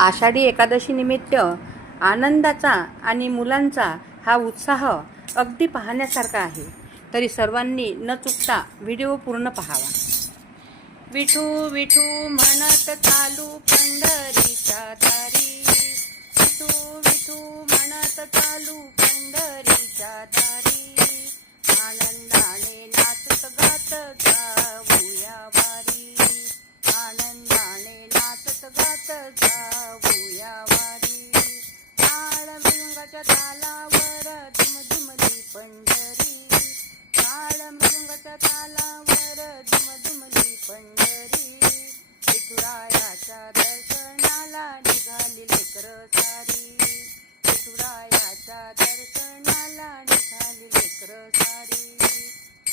आषाढी एकादशी निमित्त आनंदाचा आणि मुलांचा हा उत्साह अगदी पाहण्यासारखा आहे. तरी सर्वांनी न चुकता व्हिडिओ पूर्ण पाहावा. विठू विठू म्हणत चालू पंढरीच्या दारी, विठू विठू म्हणत चालू पंढरीच्या दारी, आनंदाने नाचत गात जाऊया वारी, आनंदाने नाचत गात जाऊया वारी. टाळ मृदुंगाच्या तालावर दुमदुमली पंढरी, टाळ मृदुंगाच्या तालावर दुमदुमली पंढरी. विठुरायाच्या दर्शनाला निघाली लेकरं सारी, विठुरायाच्या दर्शनाला निघाली लेकरं सारी.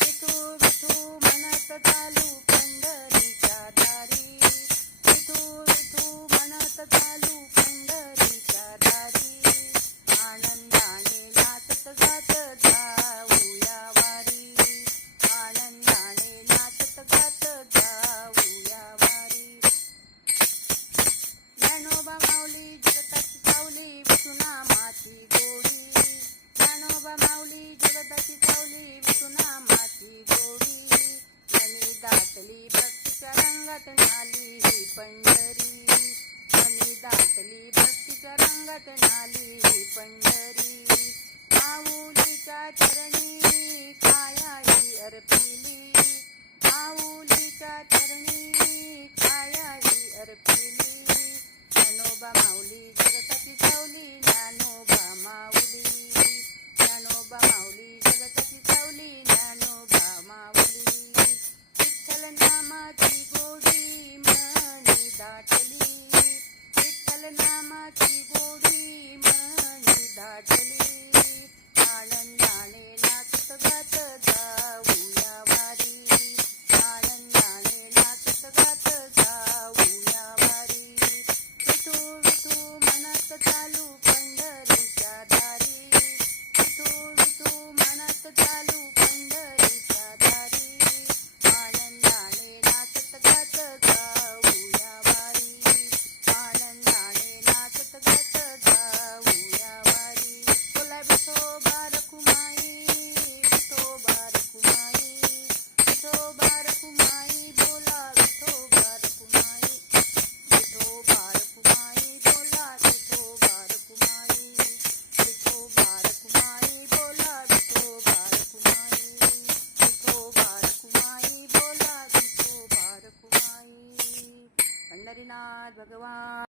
विठू विठू म्हणत चालू पंढरीच्या दारी, विठू विठू म्हणत चालू पंढरीच्या दारी, आनंदाने नाचत गात जाऊया वारी, आनंदाने नाचत गात जाऊया वारी. ज्ञानोबा माऊली जगताची सावली, विठुनामाची गोडी, ज्ञानोबा माऊली जगताची सावली, विठुनामाची गोडी. मनी दाटली भक्तीच्या रंगात नाली ही पंढरी, मनी दाटली भक्तीच्या रंगात नाली ही पंढरी. माऊलीच्या चरणी कायाही अर्पिली, माऊलीच्या चरणी कायाही अर्पिली. ज्ञानोबा माऊली जगताची सावली, ज्ञानोबा माऊली, ज्ञानोबा माऊली जगताची सावली, ज्ञानोबा माऊली. विठ्ठल नामाची गोडी मनी दाटली, विठ्ठल नामाची गोडी मनी दाटली, आनंद